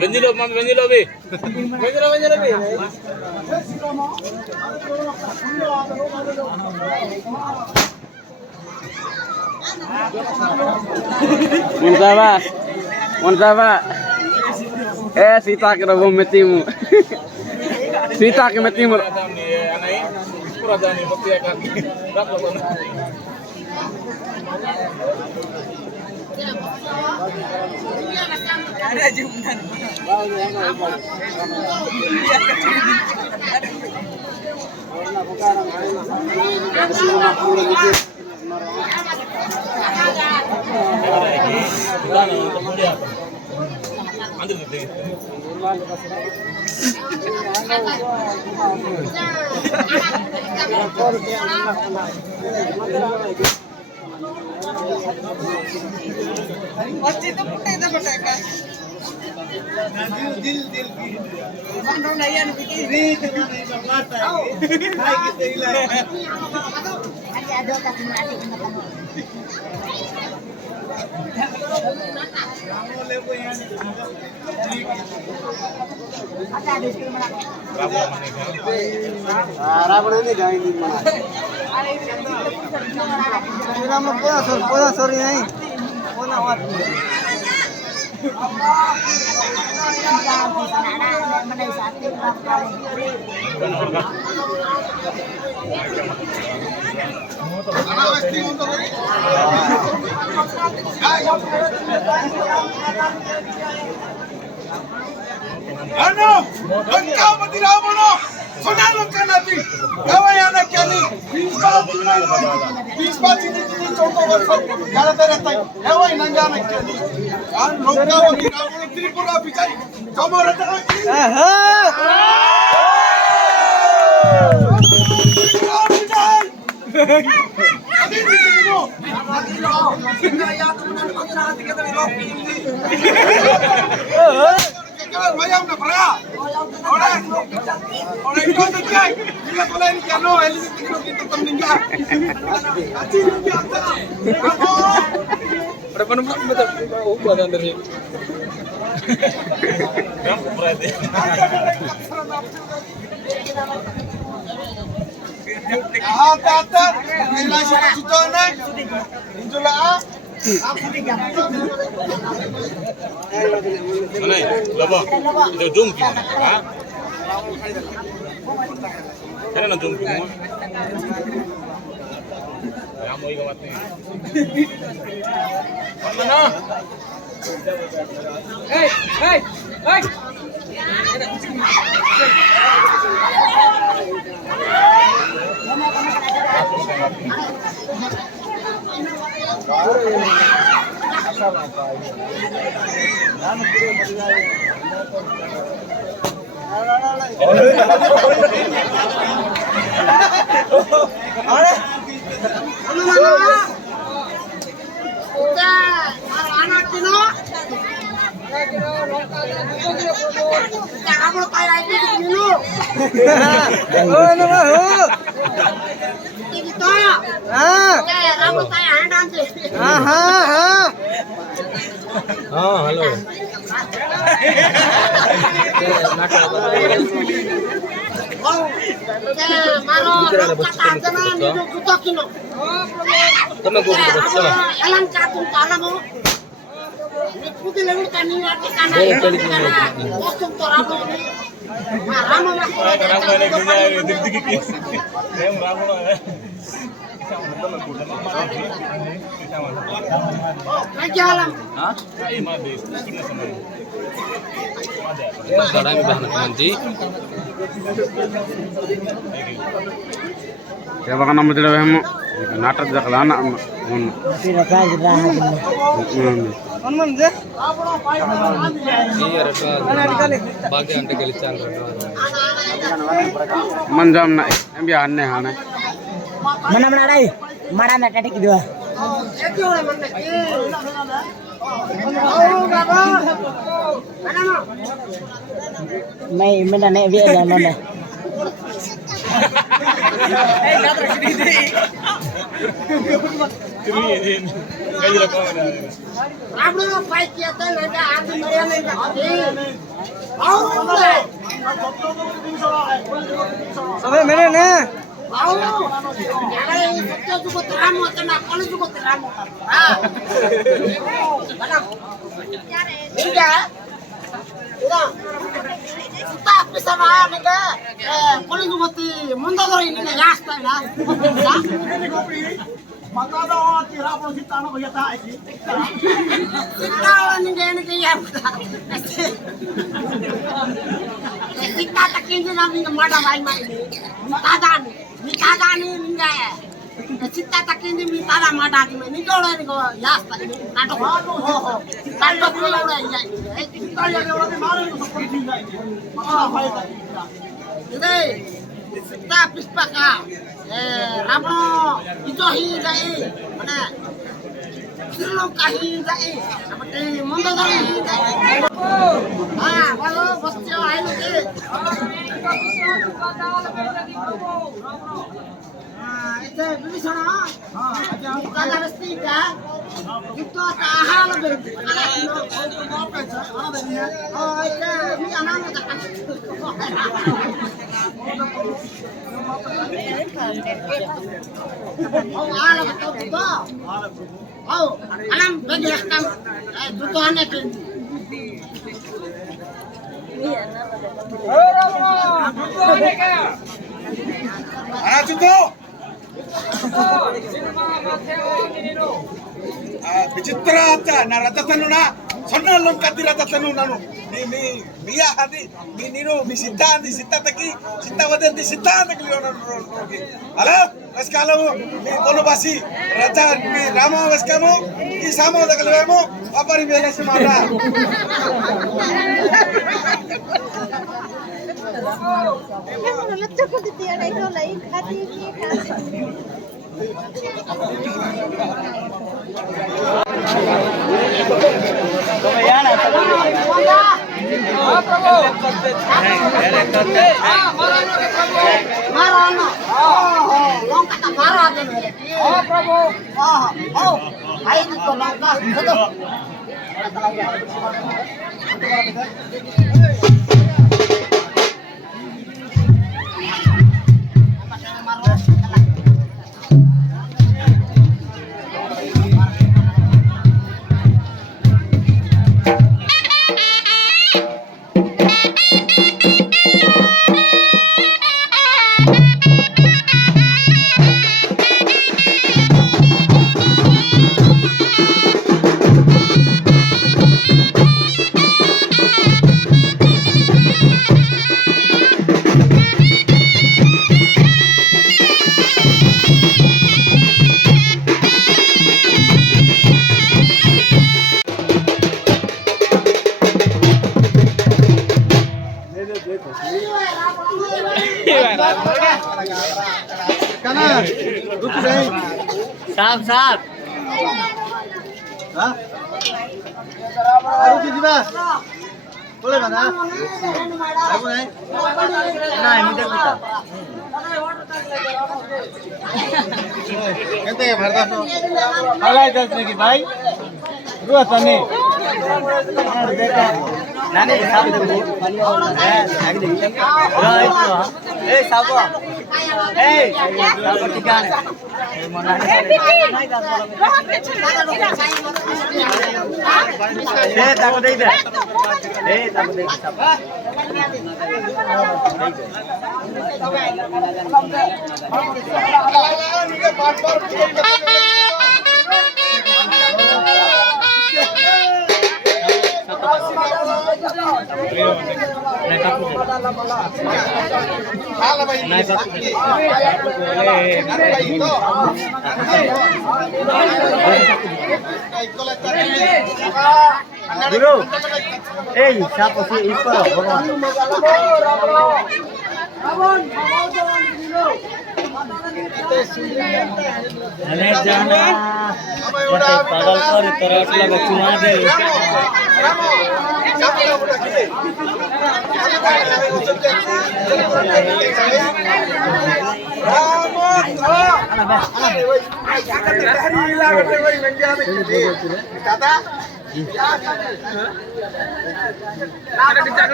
Ganjilo, mami, ganjilo, be. Ganjilo, ganjilo, be. Muntaba. Sita kira bom metimu. Sita ke metimu. Ada jumtan. Rabbana ini jangan di mana. Nama pola sorry ini. Pola wat. Ano? Engkau tidak mana? Sonalum kan nanti. Kau yang nak kini. Bisbat ini contoh besar. Kalau terletak, kau yang nak kini. Kan lokal tidak mana Tripura bicara. Kamu ada lagi? Adi ini no. Adi no. Kita ya teman kita nanti kita loki ini. Vaya una parada. Ahora itu cek. Bila boleh ni kano, ini kita meninggal. Ati ni biasa. Berapa nomor betul? Oh, buatan dari. Yang berarti. Tata, bila siapa kita nak, injulah. Mana? Laba. Itu jump gimana? Hah? Kan nak jump semua. Yang mau ikut ni. Mana? Hey, hey, hey. Halo. Sekarang udah nanti. Kaya baka naman sila mo. Natat sa kalana. Bagai ante gelisan. Manjam na. Ang biyahan na hana. Mana mana rai? Mana nak tadi kedua? Mai mana naik dia dah mana? Sampai mana na? Cita tak ini minta nama daging ini kalau ini kau ya tadi nato oh nato kalau udah ya kita yang orang kemarin itu seperti ini jadi kita pispaka Ramo itu hidai mana Sri-Lanka hidai seperti Mandar hidai kalau bosnya ayo deh itu beli sana. Kita harus tidak. Itu tahan lebih. Oh, itu ini anak tak. Oh, alam itu. Oh, alam bagi kamu. Itu anak ini. Anak cucu. Bicara aja, narata tanu na, sana lom kadirata tanu nanu. Mi hadi, mi nino, mi sita taki, sita wader di sita taki leonan rogi. Halo, waskalo, mi kono basi, raja, mi rama waskamo, ki samo taki lemo, apa ri bela semada. Kanan, rupi deh. Sap. Hah? Rupi juga. Boleh mana? Aku naik. Nah, ini dah kita. Kente ya Bharata. Halai das lagi bhai. Dua tani. Nane sap deh. Lagi deh. Sap. Sap tiga nih. Takut deh. Takut deh. Sap. Guru, siapa sih itu? अरे जाना पागल कर तरस लगा चुमा दे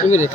Ini